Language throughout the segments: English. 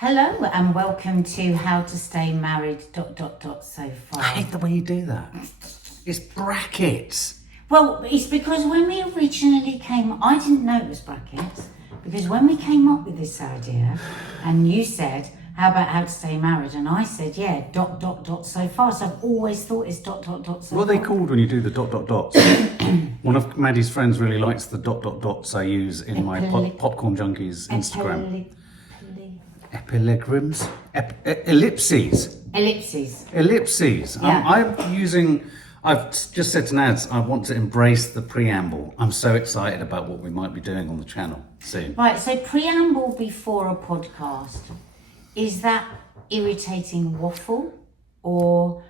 Hello and welcome to How to Stay Married ... so far. I hate the way you do that. It's brackets. Well, it's because when we originally came, I didn't know it was brackets, because when we came up with this idea and you said, how about how to stay married? And I said, yeah, ... so far. So I've always thought it's ... so What far. are they called when you do the ... One of Maddie's friends really likes the ... I use in my Popcorn Junkies Instagram. Epilegrams? Ellipses. Ellipses. Yeah. I've just said to Nads, I want to embrace the preamble. I'm so excited about what we might be doing on the channel soon. Right, so preamble before a podcast. Is that irritating waffle or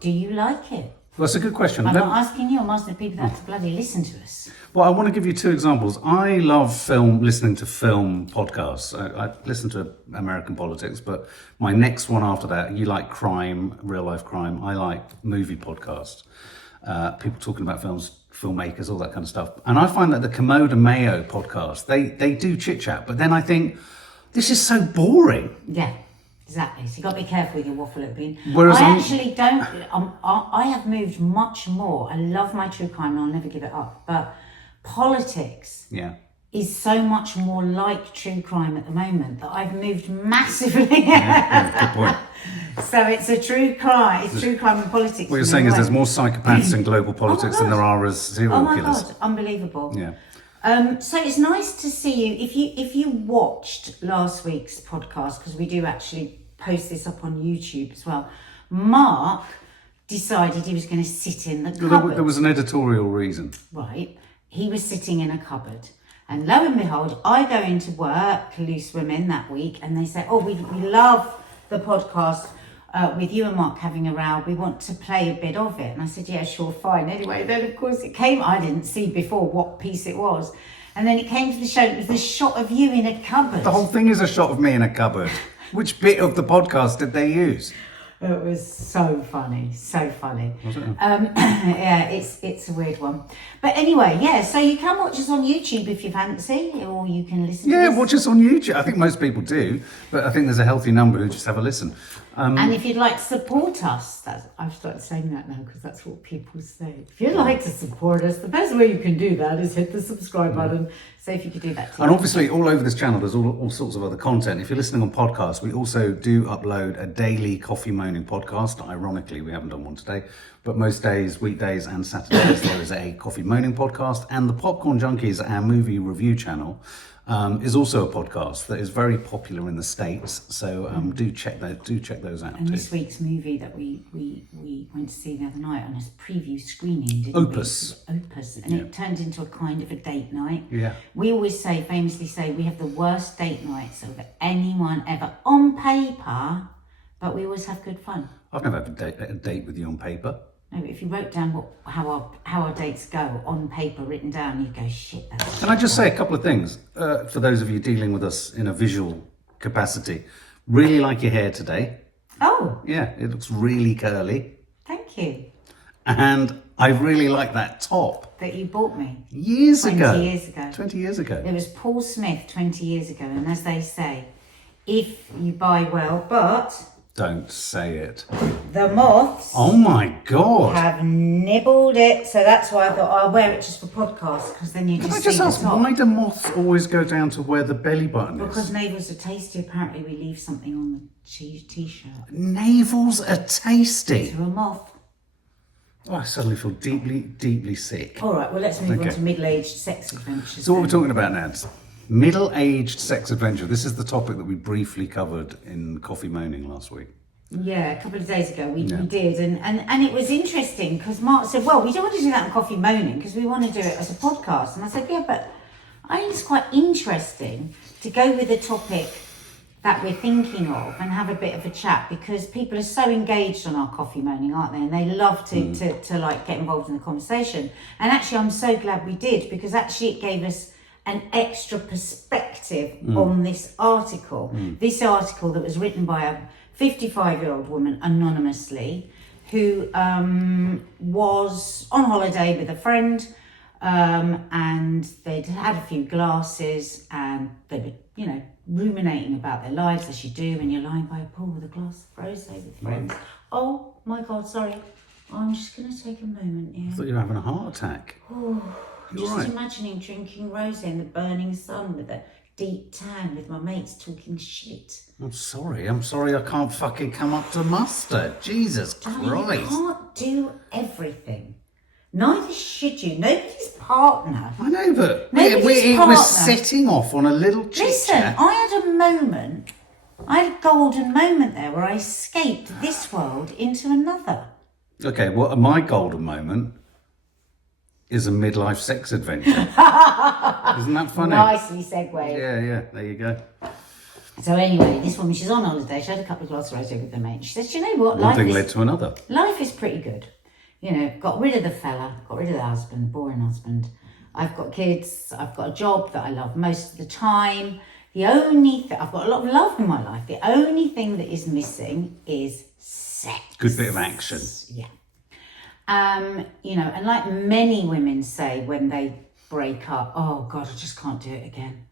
do you like it? Well, that's a good question. I'm not asking you, I'm asking the people that have to bloody listen to us. Well, I want to give you two examples. I love listening to film podcasts. I listen to American politics, but my next one after that, you like crime, real life crime. I like movie podcasts. People talking about films, filmmakers, all that kind of stuff. And I find that the Commode and Mayo podcast, they do chit chat, but then I think, this is so boring. Yeah. Exactly, so you've got to be careful with your waffle looping. Whereas I actually don't, I have moved much more. I love my true crime and I'll never give it up. But politics is so much more like true crime at the moment that I've moved massively. Good point. So it's a true crime, true crime and politics. What you're saying is there's more psychopaths in global politics than there are as serial killers. Oh my God, unbelievable. Yeah. So it's nice to see you. If you watched last week's podcast, because we do actually post this up on YouTube as well, Mark decided he was going to sit in the cupboard. There was an editorial reason. Right. He was sitting in a cupboard. And lo and behold, I go into work, Loose Women, that week, and they say, we love the podcast with you and Mark having a row. We want to play a bit of it. And I said, yeah, sure, fine. Anyway, then of course it came. I didn't see before what piece it was. And then it came to the show. It was the shot of you in a cupboard. The whole thing is a shot of me in a cupboard. Which bit of the podcast did they use? It was so funny, so funny. Was it? Yeah, it's a weird one. But anyway, yeah, so you can watch us on YouTube if you fancy, or you can listen to us. Yeah, watch us on YouTube. I think most people do, but I think there's a healthy number who just have a listen. And if you'd like to support us, I've started saying that now because that's what people say. If you'd like to support us, the best way you can do that is hit the subscribe button. So if you could do that too. And obviously all over this channel there's all sorts of other content. If you're listening on podcasts, we also do upload a daily coffee moaning podcast. Ironically, we haven't done one today, but most days, weekdays and Saturdays, there is a coffee moaning podcast. And the Popcorn Junkies, our movie review channel, is also a podcast that is very popular in the States. So do check those out. And too. this week's movie that we went to see the other night on a preview screening, didn't Opus. we? Opus. And it turned into a kind of a date night. Yeah. We always famously say we have the worst date nights of anyone ever on paper, but we always have good fun. I've never had a date with you on paper. No, but if you wrote down how our dates go on paper written down, you'd go, shit, that's... Can I just say a couple of things for those of you dealing with us in a visual capacity? Really like your hair today. Oh. Yeah, it looks really curly. Thank you. And I really like that top. That you bought me. 20 years ago. 20 years ago. It was Paul Smith 20 years ago. And as they say, if you buy well, but... Don't say it. The moths... Oh my God. ...have nibbled it. So that's why I thought I'll wear it just for podcasts, because then you just see the top. Can I just ask, why do moths always go down to where the belly button is? Because navels are tasty. Apparently we leave something on the t-shirt. Navels are tasty? To a moth. Oh, I suddenly feel deeply, deeply sick. All right, well, let's move on to middle-aged sex adventures. So what we're talking about, Nads? Middle-aged sex adventure. This is the topic that we briefly covered in Coffee Moaning last week. Yeah, a couple of days ago we did, and it was interesting because Mark said, well, we don't want to do that in Coffee Moaning because we want to do it as a podcast. And I said, yeah, but I think it's quite interesting to go with a topic that we're thinking of and have a bit of a chat, because people are so engaged on our Coffee Moaning, aren't they? And they love to like get involved in the conversation. And actually, I'm so glad we did, because actually it gave us an extra perspective on this article. This article that was written by a 55-year-old woman anonymously who was on holiday with a friend, and they'd had a few glasses and they were, ruminating about their lives as you do when you're lying by a pool with a glass of rosé with friends. Oh my God, sorry. I'm just going to take a moment here. I thought you were having a heart attack. Oh, You're just right. imagining drinking rosé in the burning sun with a deep tan with my mates talking shit. I'm sorry I can't fucking come up to muster. Jesus Darling, you Christ. can't do everything. Neither should you. Nobody's partner. I know, but Nobody's it partner. was setting off on a little chit Listen, chat. I had a golden moment there where I escaped this world into another. Okay, well, my golden moment is a midlife sex adventure. Isn't that funny? Nicely segued. Yeah, there you go. So anyway, this woman, she's on holiday. She had a couple of glasses of rosé with her mate. She says, "Do you know what? One thing led to another. Life is pretty good. You know, got rid of the fella, got rid of the husband, boring husband. I've got kids. I've got a job that I love most of the time. The only thing, I've got a lot of love in my life. The only thing that is missing is sex. Good bit of action. Yeah. You know, and like many women say when they break up, oh God, I just can't do it again.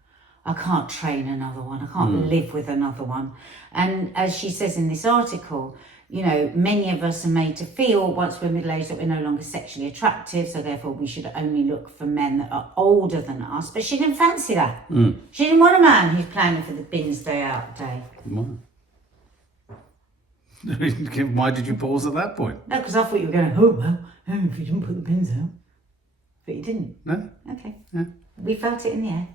I can't train another one. I can't live with another one. And as she says in this article, you know, many of us are made to feel once we're middle-aged that we're no longer sexually attractive, so therefore we should only look for men that are older than us. But she didn't fancy that. She didn't want a man who's planning for the bins day out day. Why did you pause at that point? No, because I thought you were going, oh, well, if you didn't put the bins out. But you didn't. No? Okay. Yeah. We felt it in the air.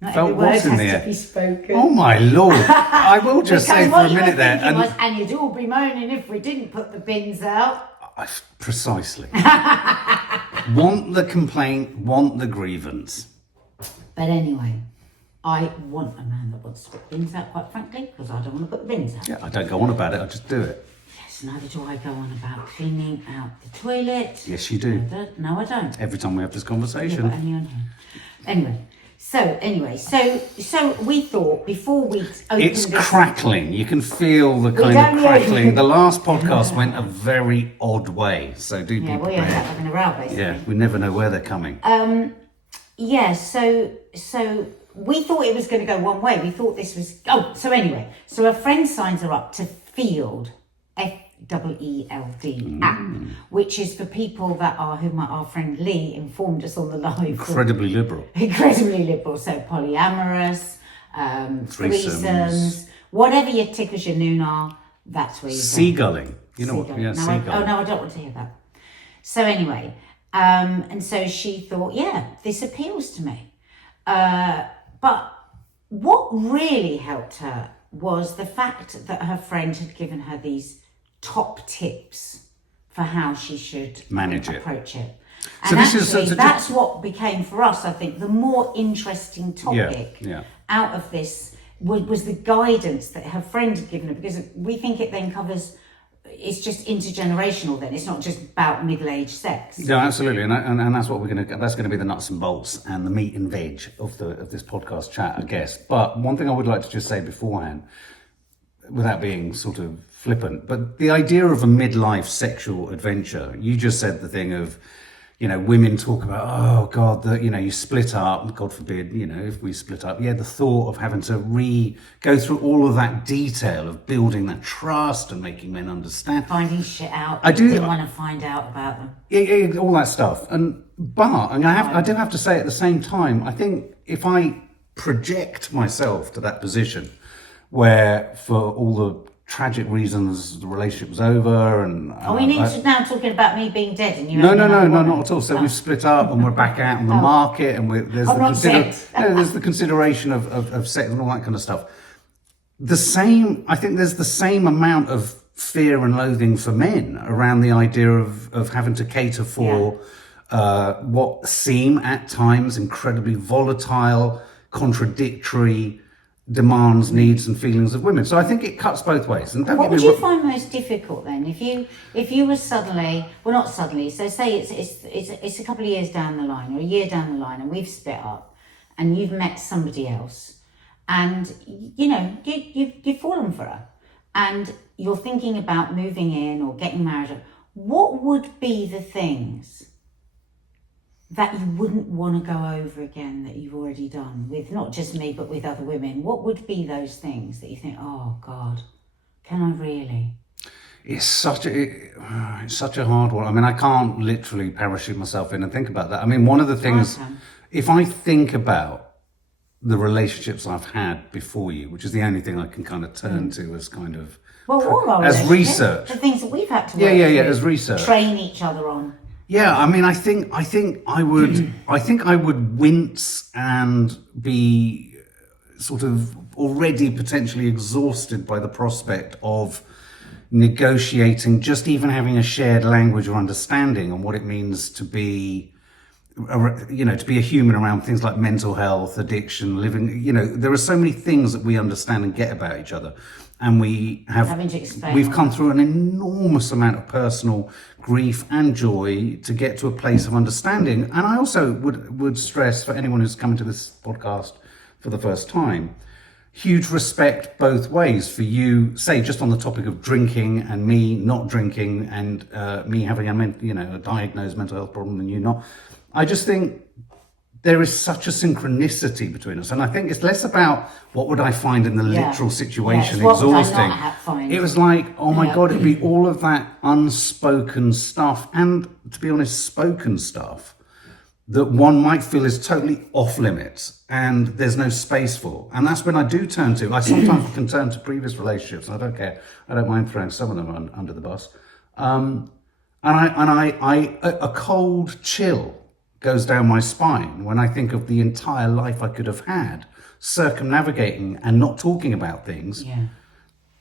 Not Felt every word what's in has the to air? be spoken. Oh my Lord. I will just say Because for a what you minute were there. thinking was, and you'd all be moaning if we didn't put the bins out. Precisely. Want the complaint, want the grievance. But anyway, I want a man that wants to put bins out, quite frankly, because I don't want to put the bins out. Yeah, I don't go on about it, I just do it. Yes, neither do I go on about cleaning out the toilet. Yes, you do. No, I don't. Every time we have this Yeah, conversation. but only on here. Anyway, so we thought before we opened It's this... crackling. You can feel the kind don't of know. crackling. The last podcast went a very odd way, so do be Yeah, we ended up prepared. having a row, basically. Yeah, we never know where they're coming. Yeah, so we thought it was going to go one way. We thought this was... Oh, so anyway. So a friend signs her up to Field, FEELD app, which is for people that are, whom our friend Lee informed us on the live. Incredibly liberal. Incredibly liberal. So polyamorous, threesomes, whatever your tickles your nooner, that's where you go. Seagulling. You know what? Yeah, No, seagulling. no, I don't want to hear that. So anyway, and so she thought, yeah, this appeals to me. But what really helped her was the fact that her friend had given her these top tips for how she should Manage it. approach it. So And this is- actually, so that's what became for us, I think, the more interesting topic Yeah. out of this was the guidance that her friend had given her, because we think it then covers, it's just intergenerational then, it's not just about middle-aged sex. Yeah, absolutely, and that's what that's going to be the nuts and bolts and the meat and veg of this podcast chat, I guess. But one thing I would like to just say beforehand, without being sort of flippant, but the idea of a midlife sexual adventure, you just said the thing of, you know, women talk about, oh God, you split up, God forbid, if we split up. Yeah, the thought of having to go through all of that detail of building that trust and making men understand. Finding shit out. I do- Didn't want to find out about them. Yeah, all that stuff. But I do have to say at the same time, I think if I project myself to that position where for all the tragic reasons the relationship was over and... Are we now talking about me being dead and you... No, not at all. So we've split up and we're back out on the market and there's the consideration of sex and all that kind of stuff. I think there's the same amount of fear and loathing for men around the idea of having to cater for what seem at times incredibly volatile, contradictory demands, needs and feelings of women. So I think it cuts both ways. And what would you find most difficult then? If you were suddenly, well, not suddenly, so say it's a couple of years down the line or a year down the line and we've split up and you've met somebody else and you've fallen for her and you're thinking about moving in or getting married, what would be the things that you wouldn't want to go over again that you've already done with not just me but with other women? What would be those things that you think, oh God, can I really? It's such a hard one. I mean, I can't literally parachute myself in and think about that. I mean, one of the things, if I think about the relationships I've had before you, which is the only thing I can kind of turn to as kind of as research, the things that we've had to work as research, train each other on. Yeah, I mean, I think I would wince and be sort of already potentially exhausted by the prospect of negotiating, just even having a shared language or understanding on what it means to be, to be a human around things like mental health, addiction, living, there are so many things that we understand and get about each other. And we've come through an enormous amount of personal grief and joy to get to a place of understanding. And I also would stress, for anyone who's coming to this podcast for the first time, huge respect both ways for you, say, just on the topic of drinking and me not drinking and me having a diagnosed mental health problem and you not. I just think there is such a synchronicity between us. And I think it's less about what would I find in the literal situation, exhausting. What would I not find? It was like, oh my God, it'd be all of that unspoken stuff and, to be honest, spoken stuff that one might feel is totally off limits and there's no space for. And that's when I do turn to, I sometimes can turn to previous relationships, and I don't care. I don't mind throwing some of them under the bus. And a cold chill goes down my spine when I think of the entire life I could have had circumnavigating and not talking about things. Yeah.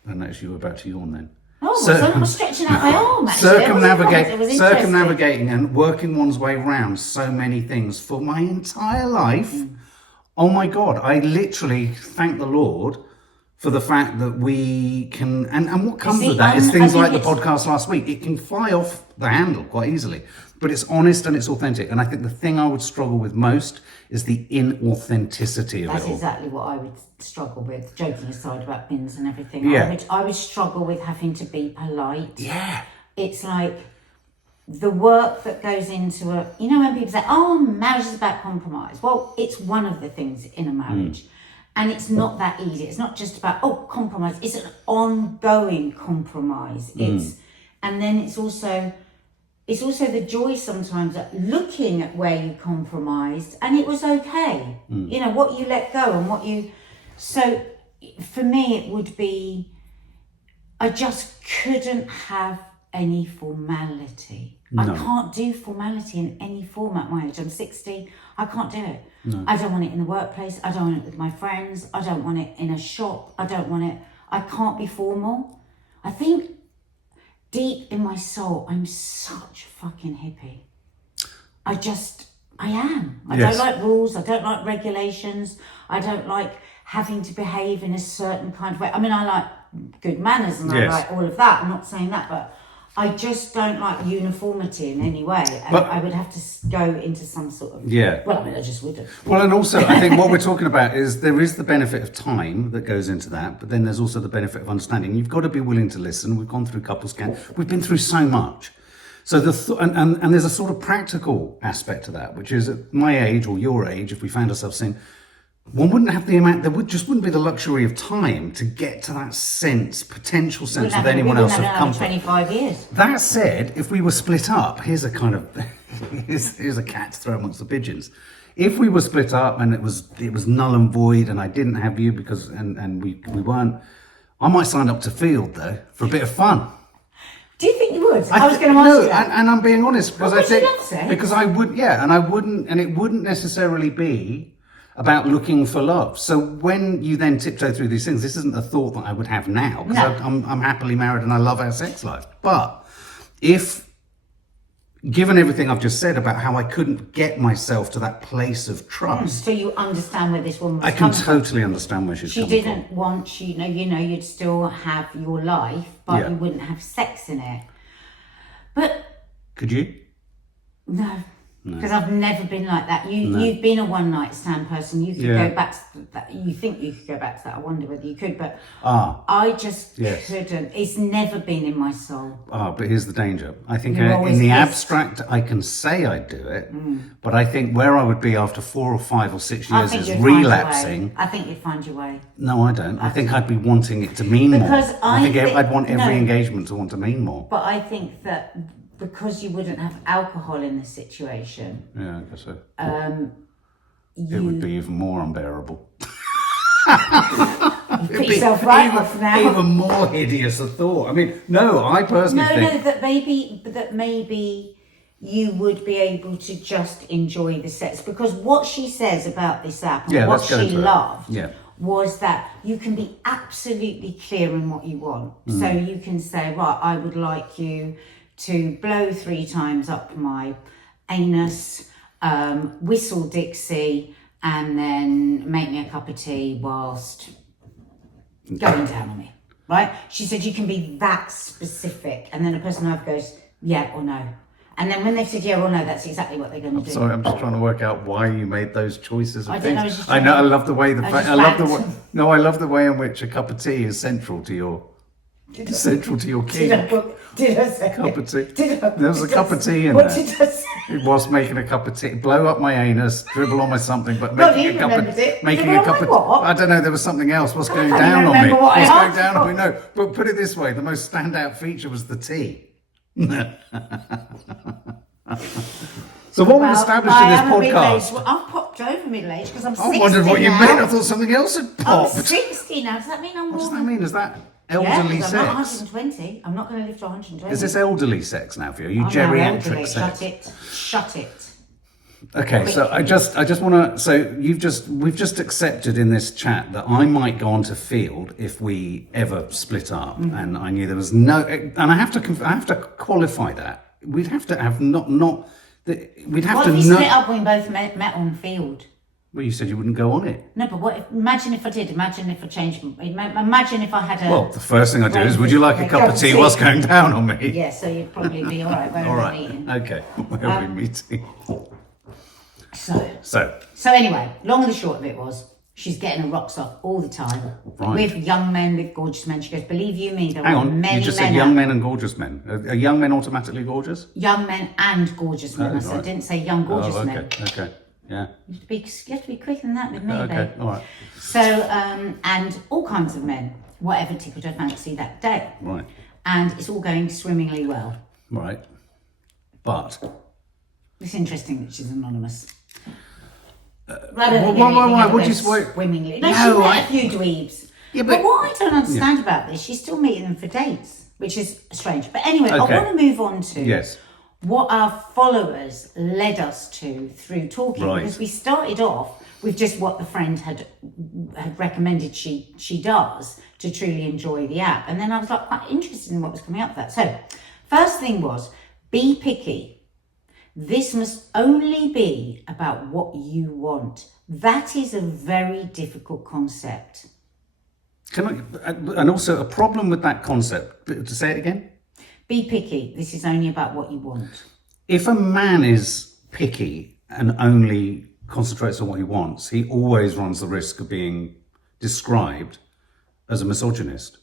I noticed you were about to yawn then. Oh, so I was stretching out my arm, actually. Circumnavigating and working one's way around so many things for my entire life. Oh my God, I literally thank the Lord for the fact that we can, and what comes with that is things like the podcast last week. It can fly off the handle quite easily, but it's honest and it's authentic. And I think the thing I would struggle with most is the inauthenticity of it all. That's exactly what I would struggle with, joking aside about bins and everything. Yeah. I would struggle with having to be polite. Yeah. It's like the work that goes into when people say, oh, marriage is about compromise. Well, it's one of the things in a marriage. And it's not that easy. It's not just about, compromise. It's an ongoing compromise. And then it's also the joy sometimes at looking at where you compromised and it was okay. What you let go and so for me it would be, I just couldn't have any formality. No. I can't do formality in any form at my age. I'm 60. I can't do it. No. I don't want it in the workplace. I don't want it with my friends. I don't want it in a shop. I can't be formal. I think deep in my soul, I'm such a fucking hippie. I am. I don't like rules. I don't like regulations. I don't like having to behave in a certain kind of way. I mean, I like good manners and I like all of that. I'm not saying that, but I just don't like uniformity in any way. And I would have to go into some sort of... Well, I mean, I just wouldn't. Well, and also, I think what we're talking about is there is the benefit of time that goes into that, but then there's also the benefit of understanding. You've got to be willing to listen. We've gone through couples camp. We've been through so much. So and there's a sort of practical aspect to that, which is at my age or your age, if we found ourselves saying, one wouldn't have the amount, wouldn't be the luxury of time to get to that potential sense with anyone else of comfort. 25 years. That said, if we were split up, here's a kind of, here's a cat to throw amongst the pigeons. If we were split up and it was null and void and I didn't have you because, and we weren't, I might sign up to Field though, for a bit of fun. Do you think you would? I was going to ask you that. And I'm being honest because I think, sex? Because I would, and it wouldn't necessarily be about looking for love. So when you then tiptoe through these things, this isn't a thought that I would have now because I'm happily married and I love our sex life. But if, given everything I've just said about how I couldn't get myself to that place of trust. So you understand where this woman was I can totally understand where she's coming from. She didn't want you'd still have your life, but you wouldn't have sex in it. But... Could you? No. Because I've never been like that. You've been a one night stand person. You could go back to that. You think you could go back to that. I wonder whether you could, but I just couldn't. It's never been in my soul. But here's the danger. I think in the abstract, I can say I'd do it, but I think where I would be after 4 or 5 or 6 years is relapsing. I think you'd find your way. No, I don't. I think I'd be wanting it to mean more. I think I'd want every engagement to want to mean more. But I think that because you wouldn't have alcohol in the situation. Yeah, I guess so. It would be even more unbearable. You put yourself right off now. Even more hideous a thought. I mean, no, I personally think... that maybe you would be able to just enjoy the sex. Because what she says about this app and what she loved was that you can be absolutely clear in what you want. So you can say, right, I would like you to blow 3 times up my anus, whistle Dixie, and then make me a cup of tea whilst going down on me, right? She said you can be that specific, and then a person either goes, yeah or no. And then when they've said yeah or no, that's exactly what they're going to do. Sorry, I'm just trying to work out why you made those choices of things. I know, I love the way I love the way in which a cup of tea is central to your king. Did I say cup of tea? There was a cup of tea in there. What there. did I say? It was making a cup of tea, blow up my anus, dribble on my something, but making a cup of what? I don't know. There was something else. What's going down on me? What's going down on me? No, but put it this way: the most standout feature was the tea. So what we've established in this podcast... Well, I've popped over middle-aged because I'm 60 I wondered what you now. meant. I thought something else had popped. I'm 60 now. Does that mean I'm more... What does that mean? Is that elderly sex? I'm not 120. I'm not going to live to 120. Is this elderly sex now for you? Are you geriatric sex? Shut it. Okay, Quick. so I just want to. So we've just accepted in this chat that I might go on to field if we ever split up, and I knew there was no. And I have to qualify that. We'd have to have not. We'd have to What if you know. split up when we both met on field? Well, you said you wouldn't go on it. No, but imagine if I did. Imagine if I changed. Imagine if I had a... Well, the first thing I do is, would you like a cup of tea whilst going down on me? Yeah, so you'd probably be all right. All right. Okay. Where are we meeting? So anyway, long and the short of it was, she's getting her rocks off all the time with young men, with gorgeous men. She goes, believe you me, there are many men. You just said young men and gorgeous men. Are young men automatically gorgeous? Young men and gorgeous men. I didn't say young gorgeous men. Okay. Yeah. You have to be quicker than that with me, okay. babe. All right. So, and all kinds of men, whatever tickled her fancy that day. Right. And it's all going swimmingly well. Right. But it's interesting that she's anonymous. Why would you swimmingly? No, she met a few dweebs. Yeah, but what I don't understand about this, she's still meeting them for dates, which is strange. But anyway, I want to move on to what our followers led us to through talking, because we started off with just what the friend had recommended she does to truly enjoy the app, and then I was like quite interested in what was coming up with that. So, first thing was, be picky. This must only be about what you want. That is a very difficult concept. And also a problem with that concept, to say it again? Be picky. This is only about what you want. If a man is picky and only concentrates on what he wants, he always runs the risk of being described as a misogynist.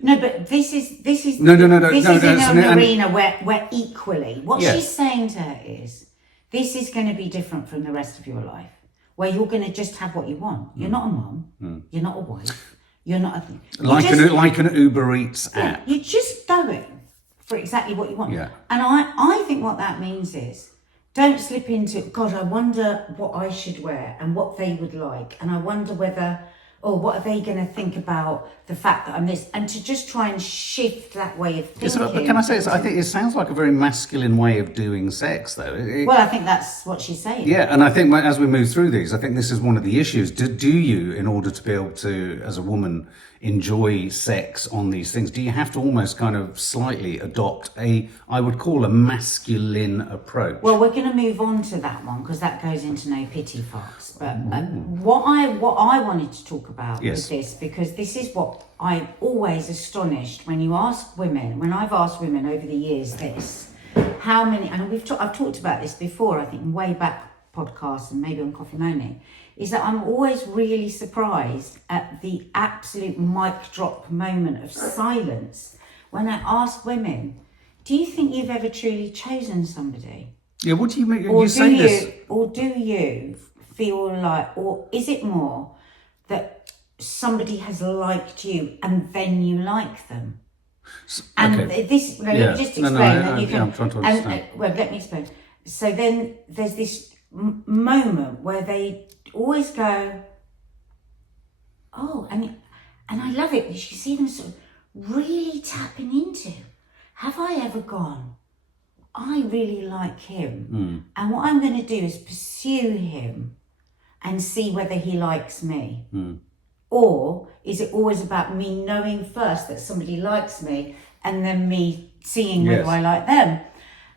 No, but this is no. This is in an arena where equally, what she's saying to her is, this is going to be different from the rest of your life, where you're going to just have what you want. You're not a mum. You're not a wife. You're not like an Uber Eats app. You're just going for exactly what you want. Yeah. And I think what that means is, don't slip into, God, I wonder what I should wear and what they would like, and I wonder whether. Or what are they going to think about the fact that I'm this? And to just try and shift that way of thinking. But can I say, I think it sounds like a very masculine way of doing sex, though. Well, I think that's what she's saying. Yeah, and I think as we move through these, I think this is one of the issues. Do you, in order to be able to, as a woman, enjoy sex on these things, do you have to almost kind of slightly adopt I would call a masculine approach? Well, we're going to move on to that one because that goes into no pity fucks. But what I wanted to talk about with this, because this is what I'm always astonished when you ask women, when I've asked women over the years this, how many, and I've talked about this before, I think way back podcasts and maybe on Coffee Moaning, is that I'm always really surprised at the absolute mic drop moment of silence when I ask women, do you think you've ever truly chosen somebody? Yeah, what do you make? Or You say this. Or do you feel like, or is it more that somebody has liked you and then you like them? And this, let me just explain. I'm trying to understand. Well, let me explain. So then there's this moment where they always go, oh, and I love it because you see them sort of really tapping into, have I ever gone, I really like him, and what I'm going to do is pursue him and see whether he likes me. Or is it always about me knowing first that somebody likes me and then me seeing whether I like them?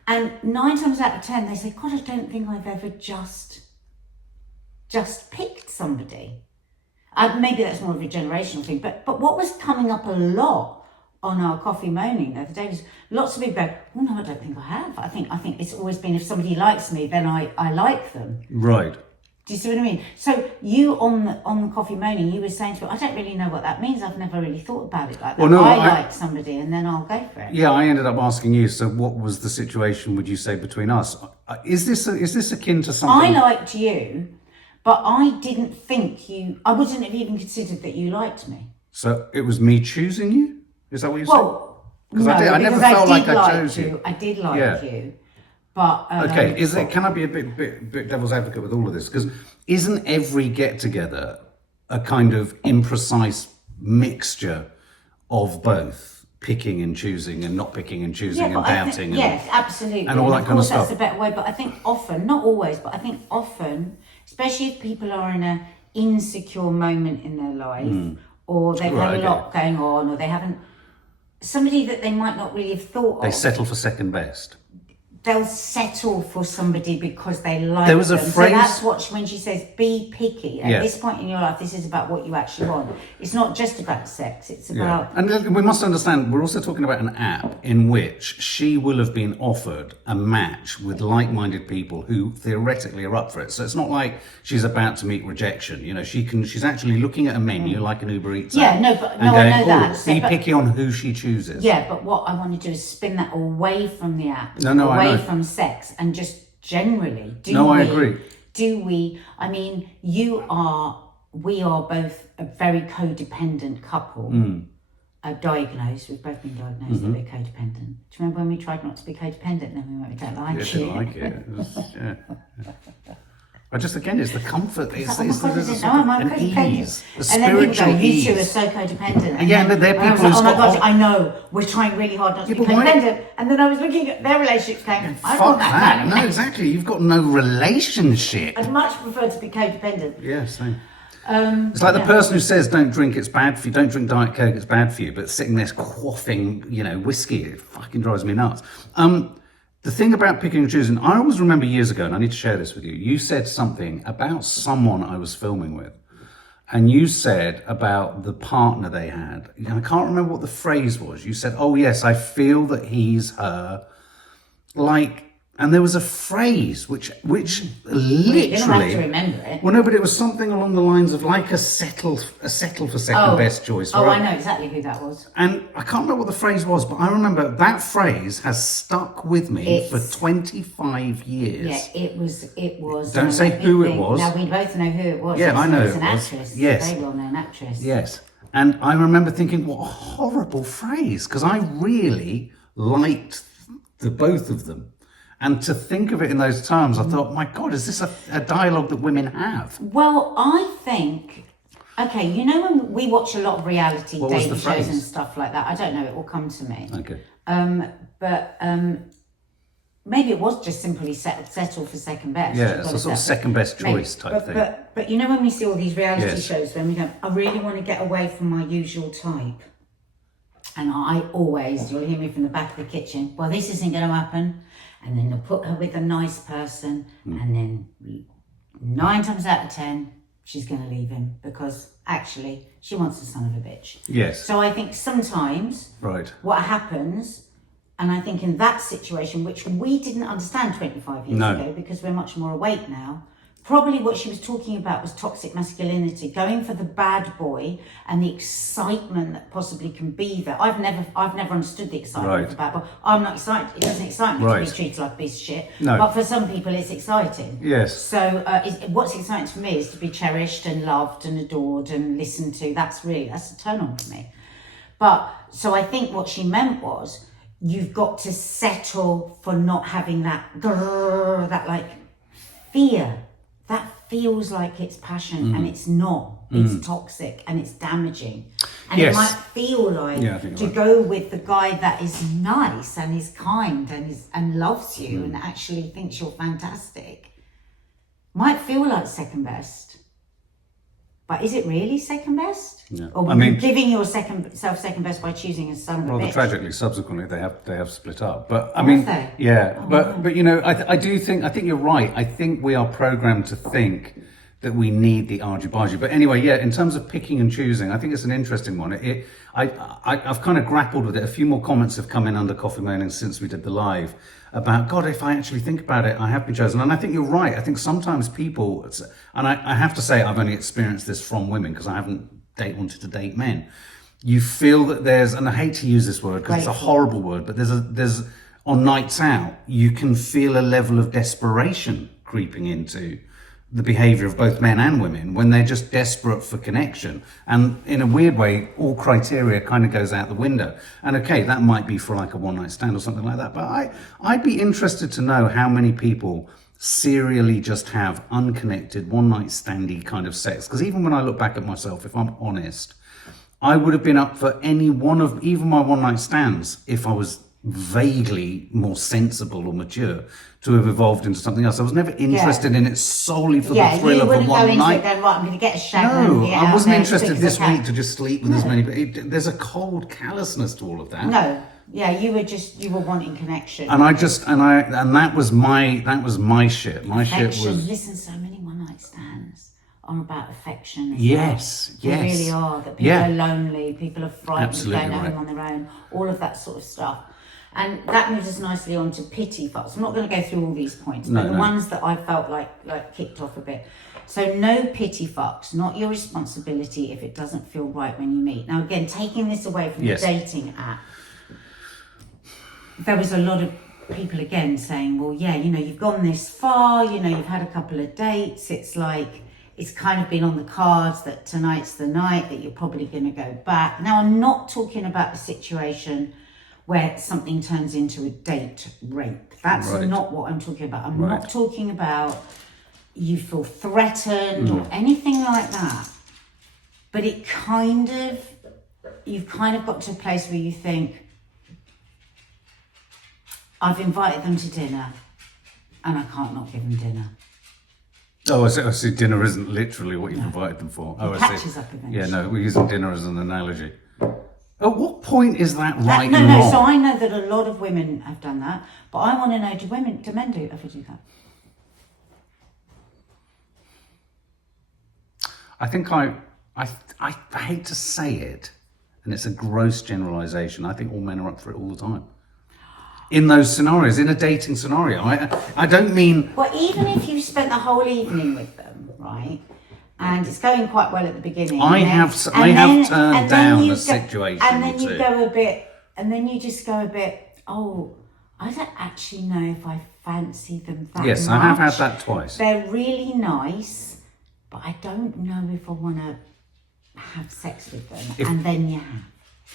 And 9 times out of 10, they say, God, I don't think I've ever just picked somebody. Maybe that's more of a generational thing, but what was coming up a lot on our Coffee Moaning the other day was lots of people go, oh no, I don't think I have. I think it's always been if somebody likes me, then I like them. Right. Do you see what I mean? So you on the Coffee Moaning, you were saying to me, I don't really know what that means. I've never really thought about it like that. Well, no, I like somebody and then I'll go for it. Yeah, I ended up asking you. So, what was the situation? Would you say between us? Is this akin to something? I liked you, but I didn't think you. I wouldn't have even considered that you liked me. So it was me choosing you. Is that what you said? Well, because no, I never felt like I chose you. I did like you. But okay, can I be a bit devil's advocate with all of this? Because isn't every get together a kind of imprecise mixture of both picking and choosing and not picking and choosing and doubting? Yes, absolutely. And all that kind of stuff. That's a better way, but I think often, not always, but I think often, especially if people are in an insecure moment in their life, or they've had a lot going on, or they haven't, somebody that they might not really have thought of. They settle for second best. They'll settle for somebody because they like them. There was a phrase. So that's what when she says be picky. At this point in your life, this is about what you actually want. It's not just about sex. It's about. And we must understand. We're also talking about an app in which she will have been offered a match with like-minded people who theoretically are up for it. So it's not like she's about to meet rejection. You know, she's actually looking at a menu like an Uber Eats app. I know that. Be picky on who she chooses. Yeah, but what I want to do is spin that away from the app. I know. From sex and just generally. I agree. I mean, we are both a very codependent couple. Diagnosed. We've both been diagnosed that we're codependent. Do you remember when we tried not to be codependent and then we went, we don't like it? Didn't like it. It was, I just, again, it's the comfort. It's an ease, a spiritual and then people go, ease. you two are so codependent. And yeah, they're people who've oh my got... gosh, I know, we're trying really hard not to be codependent. And then I was looking at their relationships going, I don't want that. No, exactly. You've got no relationship. I'd much prefer to be codependent. Yeah, same. It's like the person who says don't drink, it's bad for you, don't drink Diet Coke, it's bad for you, but sitting there quaffing, whiskey, it fucking drives me nuts. The thing about picking and choosing, I always remember years ago, and I need to share this with you, you said something about someone I was filming with, and you said about the partner they had, and I can't remember what the phrase was. You said, oh yes, I feel that he's her, and there was a phrase which literally... You don't have to remember it. Well, no, but it was something along the lines of like a settle for second best choice. Oh, I know exactly who that was. And I can't remember what the phrase was, but I remember that phrase has stuck with me for 25 years. Yeah, it was. Don't say who it was. Now, we both know who it was. Yeah, I know it was it an was. actress. Yes. A very well-known actress. Yes. And I remember thinking, what a horrible phrase, because I really liked the both of them. And to think of it in those terms, I thought, my God, is this a dialogue that women have? Well, I think, okay, when we watch a lot of reality dating shows and stuff like that, I don't know, it will come to me. Okay. But maybe it was just simply settle for second best. Yeah, it's a sort of second best choice type thing. But when we see all these reality shows, when we go, I really want to get away from my usual type. And I always, you'll hear me from the back of the kitchen, well, this isn't going to happen. And then they'll put her with a nice person, and then 9 times out of 10, she's going to leave him because actually she wants the son of a bitch. Yes. So I think sometimes what happens, And I think in that situation, which we didn't understand 25 years No. ago because we're much more awake now, probably what she was talking about was toxic masculinity, going for the bad boy and the excitement that possibly can be there. I've never understood the excitement of the bad boy. I'm not excited. It doesn't excite me to be treated like a piece of shit. No. But for some people, it's exciting. Yes. So what's exciting for me is to be cherished and loved and adored and listened to. That's a turn on for me. But so I think what she meant was you've got to settle for not having that like fear. That feels like it's passion and it's not. It's toxic and it's damaging. And it might feel like to go with the guy that is nice and is kind and loves you and actually thinks you're fantastic might feel like second best. But is it really second best? Yeah. Or giving yourself second best by choosing a son of a bitch? Well, tragically, subsequently, they have split up. But I Have mean, they? yeah. But you know, I think you're right. I think we are programmed to think that we need the argy-bargy. But anyway, yeah. In terms of picking and choosing, I think it's an interesting one. I've kind of grappled with it. A few more comments have come in under Coffee Moaning since we did the live about, God, if I actually think about it, I have been chosen. And I think you're right. I think sometimes people, and I have to say I've only experienced this from women because I haven't wanted to date men. You feel that there's, and I hate to use this word because it's a horrible word, but there's on nights out, you can feel a level of desperation creeping into the behavior of both men and women when they're just desperate for connection. And in a weird way, all criteria kind of goes out the window. And okay, that might be for like a one night stand or something like that. But I'd be interested to know how many people serially just have unconnected one night standy kind of sex. Because even when I look back at myself, if I'm honest, I would have been up for any one of even my one night stands if I was vaguely more sensible or mature to have evolved into something else. I was never interested in it solely for the thrill of a one night. Yeah, you wouldn't go into it going, right, I'm going to get a shag. No, I wasn't interested this week to just sleep with as many. But there's a cold callousness to all of that. No, yeah, you were wanting connection. And that was my shit. My affection. shit was. Listen, so many one night stands are about affection. Yes. They really are. That people are lonely, people are frightened of going home on their own. All of that sort of stuff. And that moves us nicely on to pity fucks. I'm not going to go through all these points, but the ones that I felt like kicked off a bit. So no pity fucks, not your responsibility if it doesn't feel right when you meet. Now again, taking this away from the dating app, there was a lot of people again saying, well, yeah, you know, you've gone this far, you know, you've had a couple of dates. It's like, it's kind of been on the cards that tonight's the night that you're probably going to go back. Now, I'm not talking about the situation where something turns into a date rape. That's not what I'm talking about. I'm not talking about you feel threatened or anything like that. But you've kind of got to a place where you think, I've invited them to dinner and I can't not give them dinner. Oh, I see. Dinner isn't literally what you've invited them for. It catches up eventually. Yeah, no, we're using dinner as an analogy. At what point is that right? No. So I know that a lot of women have done that, but I want to know: do men ever do that? I think I hate to say it, and it's a gross generalisation. I think all men are up for it all the time. In those scenarios, in a dating scenario, I don't mean. Well, even if you've spent the whole evening with them, right? And it's going quite well at the beginning. I have turned down a situation. And then you go a bit, and then you just go a bit, oh, I don't actually know if I fancy them that much. Yes, I have had that twice. They're really nice, but I don't know if I want to have sex with them. And then you have,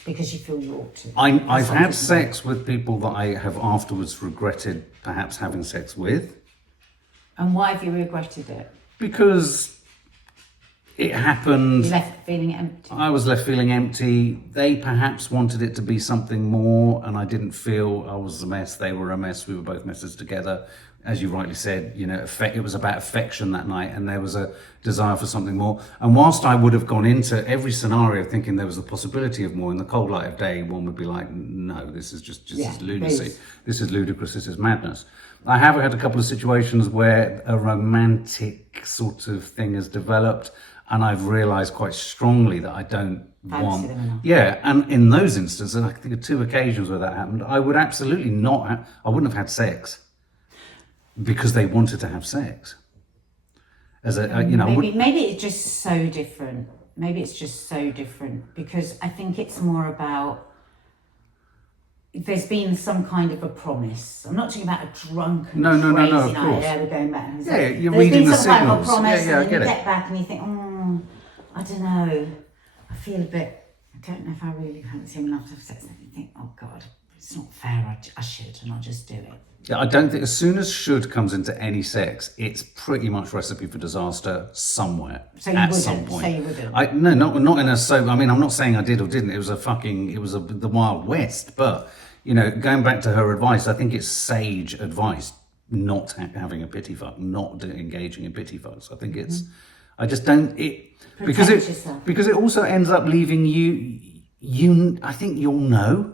because you feel you ought to. I've had sex with people that I have afterwards regretted perhaps having sex with. And why have you regretted it? Because it happened. You left feeling empty. I was left feeling empty. They perhaps wanted it to be something more, and I didn't feel I was a mess. They were a mess. We were both messes together. As you rightly said, you know, it was about affection that night, and there was a desire for something more. And whilst I would have gone into every scenario thinking there was the possibility of more, in the cold light of day, one would be like, no, this is just lunacy. Please. This is ludicrous. This is madness. I have had a couple of situations where a romantic sort of thing has developed. and I've realised quite strongly that I don't Fancy them enough. Yeah, and in those instances, and I think of 2 occasions where that happened, I would absolutely not. I wouldn't have had sex because they wanted to have sex. As a, Maybe it's just so different. Maybe it's just so different because I think it's more about there's been some kind of a promise. I'm not talking about a drunken No, crazy of night. course. Yeah, we're going back. Yeah, you're there's reading been the some kind of a signals. promise, Yeah, I and get then you it. get back and you think, I don't know. I feel a bit. I don't know if I really fancy him enough to have sex. And you think, oh God, it's not fair. I should, and I'll just do it. Yeah, I don't think as soon as should comes into any sex, it's pretty much recipe for disaster somewhere So you at wouldn't. some point. So you wouldn't. No, not in a so. I mean, I'm not saying I did or didn't. It was the Wild West. But going back to her advice, I think it's sage advice not having a pity fuck, not engaging in pity fucks. I think it's. I just don't it because it also ends up leaving you. I think you'll know.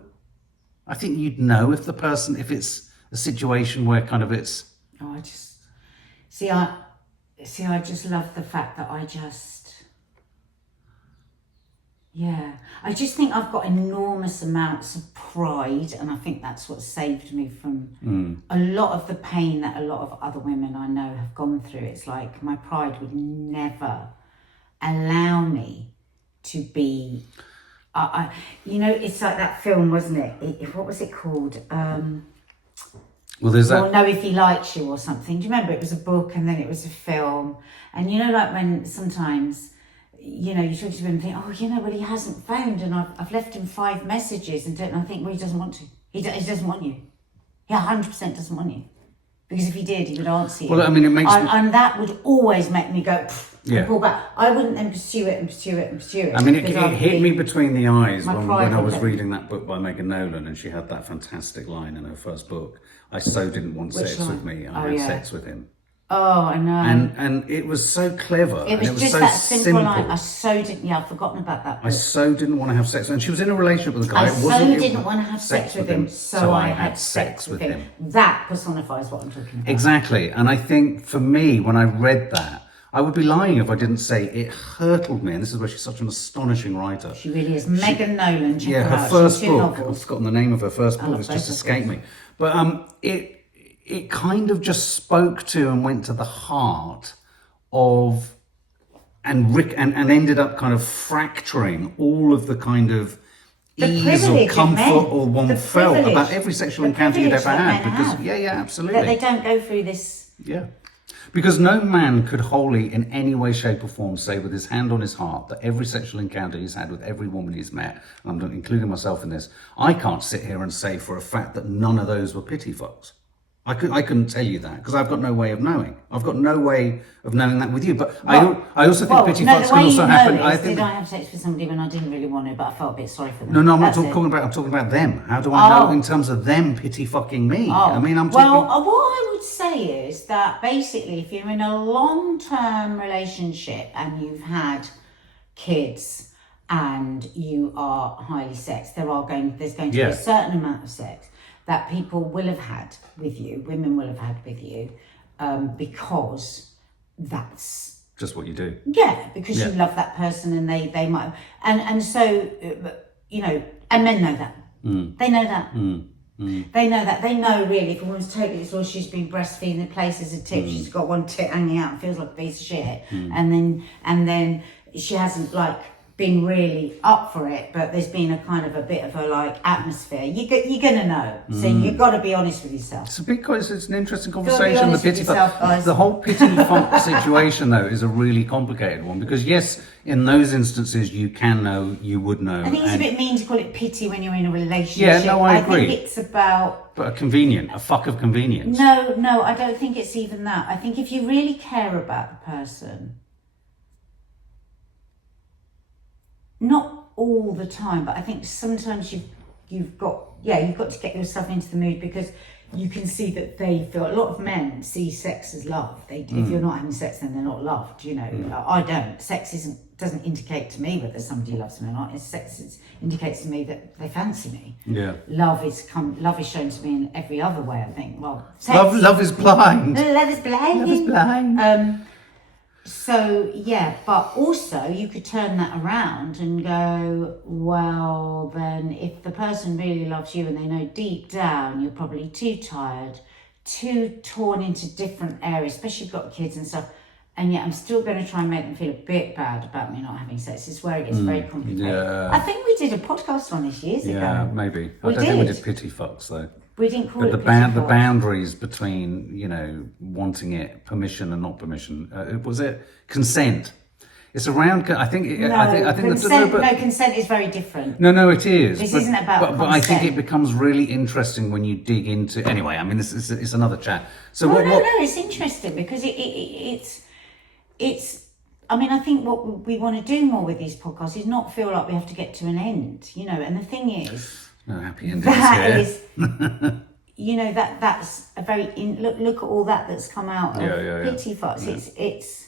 I think you'd know if it's a situation where kind of it's. Oh, I just love the fact that I just think I've got enormous amounts of pride, and I think that's what saved me from a lot of the pain that a lot of other women I know have gone through. It's like my pride would never allow me to be. It's like that film, wasn't it? What was it called? Well, there's that. Or Know If He Likes You or something. Do you remember? It was a book and then it was a film. And like when sometimes, you talk to him and think, well, he hasn't phoned and I've left him 5 messages and I think, well, he doesn't want to. He doesn't want you. He 100% doesn't want you. Because if he did, he would answer you. Well, I mean, it makes and that would always make me go, yeah. And pull back. I wouldn't then pursue it. I mean, it hit me between the eyes when I was would reading that book by Megan Nolan, and she had that fantastic line in her first book. I so didn't want sex with me. I had sex with him. Oh, I know. And it was so clever. It was just so that simple line. I've forgotten about that book. I so didn't want to have sex. And she was in a relationship with a guy. Didn't want to have sex with him, so I had sex with him. That personifies what I'm talking about. Exactly. And I think for me, when I read that, I would be lying if I didn't say it hurtled me. And this is where she's such an astonishing writer. She really is. Megan Nolan. Check her her out. first She's book. 2 novels. I've forgotten the name of her first book. It's just escaped me. But it kind of just spoke to and went to the heart of and ended up kind of fracturing all of the kind of ease or comfort or one felt about every sexual encounter you'd ever had. Because absolutely. That they don't go through this. Yeah. Because no man could wholly, in any way, shape or form, say with his hand on his heart that every sexual encounter he's had with every woman he's met, and I'm including myself in this, I can't sit here and say for a fact that none of those were pity fucks. I couldn't tell you that because I've got no way of knowing. I've got no way of knowing that with you. But I also think pity fucks can also happen. Did I have sex with somebody when I didn't really want to, but I felt a bit sorry for them? No, I'm not talking about. I'm talking about them. How do I know in terms of them pity fucking me? I mean, I'm talking. Well, what I would say is that basically, if you're in a long-term relationship and you've had kids and you are highly sexed, there's going to be a certain amount of sex that people will have had with you, women will have had with you, because that's just what you do. Yeah, because you love that person and they might, and so, and men know that. They know that. They know that. They know really if a woman's totally exhausted, she's been breastfeeding, the place is a tip, she's got one tit hanging out and feels like a piece of shit, and then she hasn't been really up for it, but there's been a kind of a bit of a atmosphere. You're gonna know, so you've got to be honest with yourself. It's an interesting conversation. The whole pity fuck situation though is a really complicated one because yes, in those instances you can know, you would know. I think it's a bit mean to call it pity when you're in a relationship. Yeah, no, I agree. I think it's about a fuck of convenience. No, I don't think it's even that. I think if you really care about the person. Not all the time, but I think sometimes you've got to get yourself into the mood because you can see that they feel. A lot of men see sex as love. If you're not having sex, then they're not loved. I don't. Sex doesn't indicate to me whether somebody loves me or not. Sex indicates to me that they fancy me. Yeah. Love is shown to me in every other way. I think. Well, sex, love is blind. Love is blind. Love is blind. So, yeah, but also you could turn that around and go, well, then if the person really loves you and they know deep down you're probably too tired, too torn into different areas, especially if you've got kids and stuff, and yet I'm still going to try and make them feel a bit bad about me not having sex. It's where it gets very complicated. Yeah. I think we did a podcast on this years ago. Yeah, maybe. I don't think we did pity fucks though. We didn't call But it the pity fucks. boundaries between, you know, wanting it, permission and not permission, was it consent? It's around. I think. No, I think consent, no, consent is very different. No, it is. This isn't about but I think consent. it becomes really interesting when you dig into. Anyway, I mean, this is it's another chat. So No, what? it's interesting because it's. I mean, I think what we want to do more with these podcasts is not feel like we have to get to an end, you know. And the thing is, No happy endings that here. is, you know, that's a very look at all that's come out of pity fucks. Yeah. It's.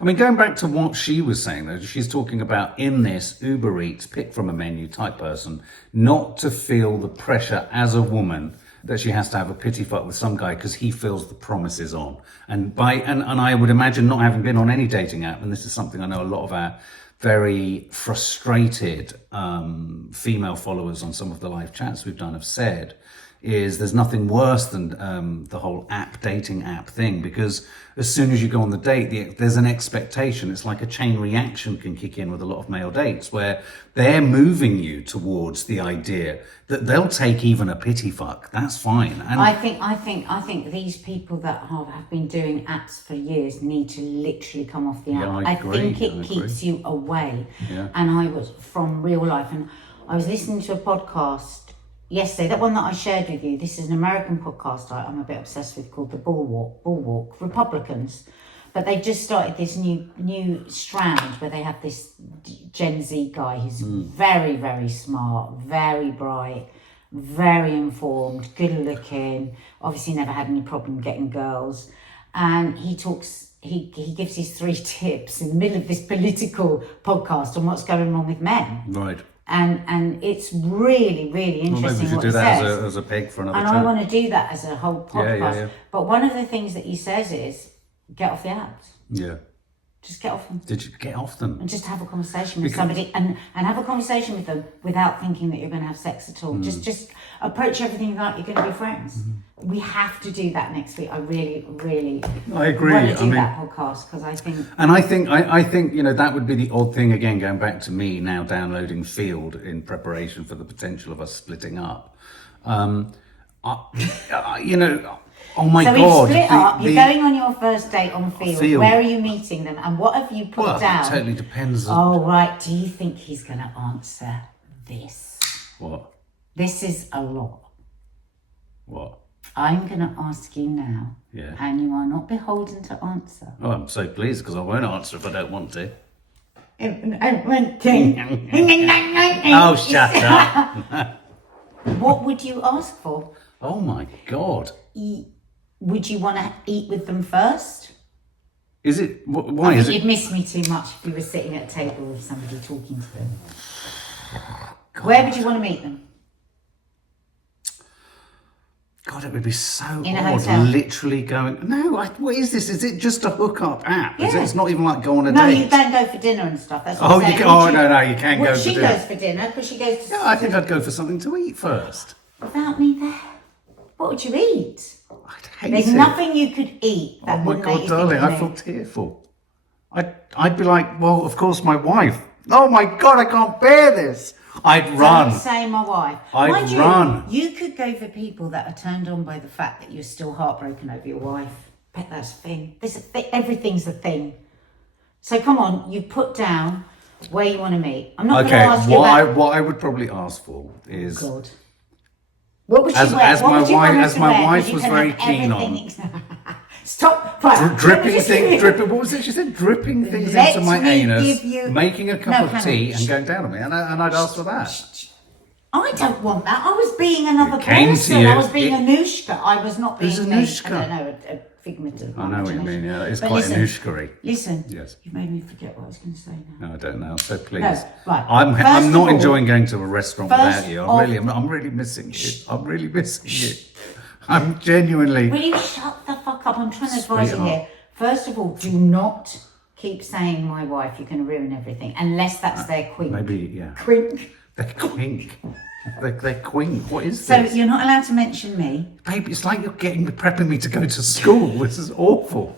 I mean, going back to what she was saying, though, she's talking about in this Uber Eats, pick from a menu type person, not to feel the pressure as a woman that she has to have a pity fuck with some guy because he feels the promise is on. And I would imagine, not having been on any dating app, and this is something I know a lot of our very frustrated female followers on some of the live chats we've done have said, is there's nothing worse than the whole dating app thing, because as soon as you go on the date, there's an expectation. It's like a chain reaction can kick in with a lot of male dates where they're moving you towards the idea that they'll take even a pity fuck. That's fine. And I think these people that have been doing apps for years need to literally come off the app. Yeah, I agree. think it keeps you away. Yeah. And I was from real life, and I was listening to a podcast yesterday, that one that I shared with you. This is an American podcast I'm a bit obsessed with called The Bulwark, Republicans. But they just started this new strand where they have this Gen Z guy who's very, very smart, very bright, very informed, good looking, obviously never had any problem getting girls. And he gives his 3 tips in the middle of this political podcast on what's going on with men. right. And it's really, really interesting. Well, maybe we should what do he that says. as a peg for another And chat. I want to do that as a whole podcast. Yeah. But one of the things that he says is get off the apps. Yeah. Just get off them. Did you get off them? And just have a conversation with somebody and have a conversation with them without thinking that you're going to have sex at all. Just approach everything like you're going to be friends. We have to do that next week. I really, really I agree. want to do that podcast because I think... And I think, you know, that would be the odd thing, again, going back to me now downloading Field in preparation for the potential of us splitting up. You know, oh my So God. we've split up. You're going on your first date on Field. Where are you meeting them? And what have you put Well, down? it totally depends. Oh, right. Do you think he's going to answer this? What? This is a lot. What? I'm going to ask you now. Yeah. And you are not beholden to answer. Oh, I'm so pleased because I won't answer if I don't want to. Oh, shut up. What would you ask for? Oh my God. Would you want to eat with them first? Is it, why is it? You'd miss me too much if you were sitting at a table with somebody talking to them. Where would you want to meet them? God, it would be so In a odd hotel. literally going, no, what is this? Is it just a hookup app? Is it? Yeah. It's not even like go on a No, date? you don't go for dinner and stuff. That's what Oh, I'm you saying. can, oh no, you can't Well, go for she dinner. goes for dinner because she goes to... Yeah, I think I'd go for something to eat first. Without me there, what would you eat? I'd hate There's it. nothing you could eat Oh that my would make God, you darling, think I of feel me. tearful. I'd be like, well, of course, my wife. Oh my God, I can't bear this. I'd run. Don't say my wife. I'd Mind run. You could go for people that are turned on by the fact that you're still heartbroken over your wife. Bet that's a thing. Everything's a thing. So come on, you put down where you want to meet. I'm not going to Okay, ask you about... what I would probably ask for is... God. What would she As- wear? as What my would you wife- want her as to my wear? 'Cause wife you was can very have keen on- everything- Stop. Right. dripping, what was it? She said dripping things Let into my me anus, give you- making a cup No, of hang tea on. and going down on me. And I'd ask for that. I don't want that. I was being another It came to person. you. I was being Anushka. I was not being Who's me. Anushka? I don't know, a figment of I know what you mean, yeah. It's But quite listen, Anushka-y. Listen, Yes. you've made me forget what I was going to say now. No, I don't know. So please. No, right. I'm First not of all- enjoying going to a restaurant First without you. I'm really missing you. I'm really missing you. I'm genuinely... Will you shut the fuck up? I'm trying to advise you Sweetheart. here. First of all, do not keep saying my wife, you're going to ruin everything, unless that's their quink. Maybe, yeah. Quink. They're quink. They're quink. What is So this? you're not allowed to mention me. Babe, it's like you're prepping me to go to school. This is awful.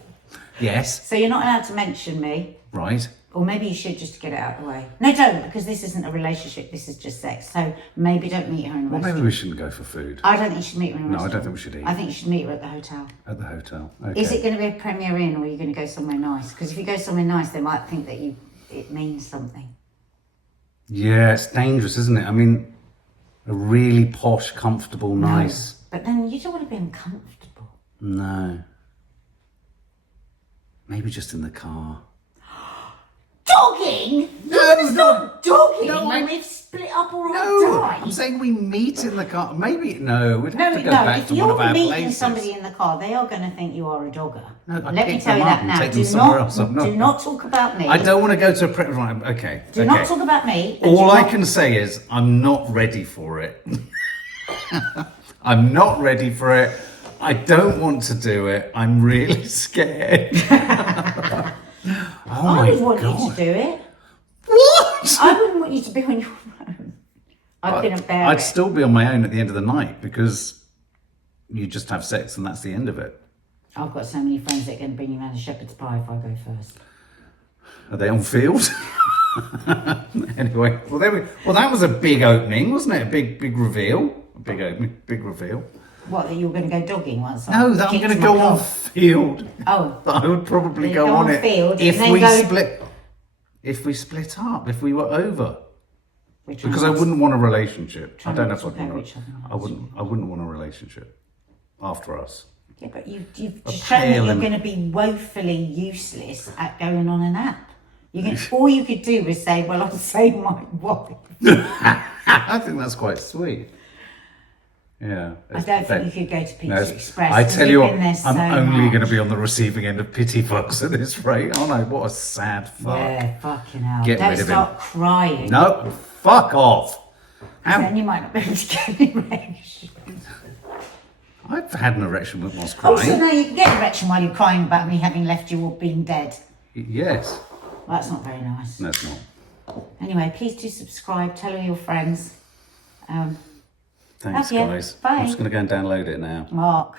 Yes. So you're not allowed to mention me. Right. Or maybe you should just get it out of the way. No, don't, because this isn't a relationship. This is just sex. So maybe don't meet her in a Well, restaurant. maybe we shouldn't go for food. I don't think you should meet her in a No, I restaurant. don't think we should eat. I think you should meet her at the hotel. At the hotel. Okay. Is it going to be a Premier Inn, or are you going to go somewhere nice? Because if you go somewhere nice, they might think that it means something. Yeah, it's dangerous, isn't it? I mean, a really posh, comfortable, nice. But then you don't want to be uncomfortable. No. Maybe just in the car. Dogging? No, It's not dogging No, when I- we've split up or No, I die. I'm saying we meet in the car. Maybe, no, we'd No, have to go back if to one of you're our meeting places. somebody in the car, they are going to think you are a dogger. No, I'd Let me pick tell you them up that and now. take them Do somewhere not, else. I'm not- do not talk about me. I don't want to go to a... Right, okay. Do not talk about me. and All do I not- can say is I'm not ready for it. I'm not ready for it. I don't want to do it. I'm really scared. Oh I my would want God. you to do it. What? I wouldn't want you to be on your own. I couldn't bear I'd it. still be on my own at the end of the night because you just have sex and that's the end of it. I've got so many friends that are going to bring you around a shepherd's pie if I go first. Are they on field? Anyway, well, that was a big opening, wasn't it? A big reveal. A big opening, big reveal. What, that you were going to go dogging once? No, that I'm going to go on field. Oh. But I would probably Then go go on on it field if and then we go- split. If we split up, if we were over, We're trying because I not to- wouldn't want a relationship. I Trying don't not know if to I'd want. compare each other. I wouldn't want a relationship after us. Yeah, but you've just pale shown that you're and- going to be woefully useless at going on a nap. All you could do was say, well, I'll save my wife. I think that's quite sweet. Yeah. I don't think you could go to Pizza No, Express. I 'cause tell we've you what, been there I'm so only much. going to be on the receiving end of pity fucks at this rate, aren't I? What a sad fuck. Yeah, fucking hell. Get Don't rid of him. start crying. No, fuck off. Then you might not be able to get an erection. I've had an erection whilst Oh, crying. so now you can get an erection while you're crying about me having left you or being dead. Yes. Well, that's not very nice. No, it's not. Anyway, please do subscribe. Tell all your friends. Thanks, Love ya. guys. Bye. I'm just going to go and download it now. Mark.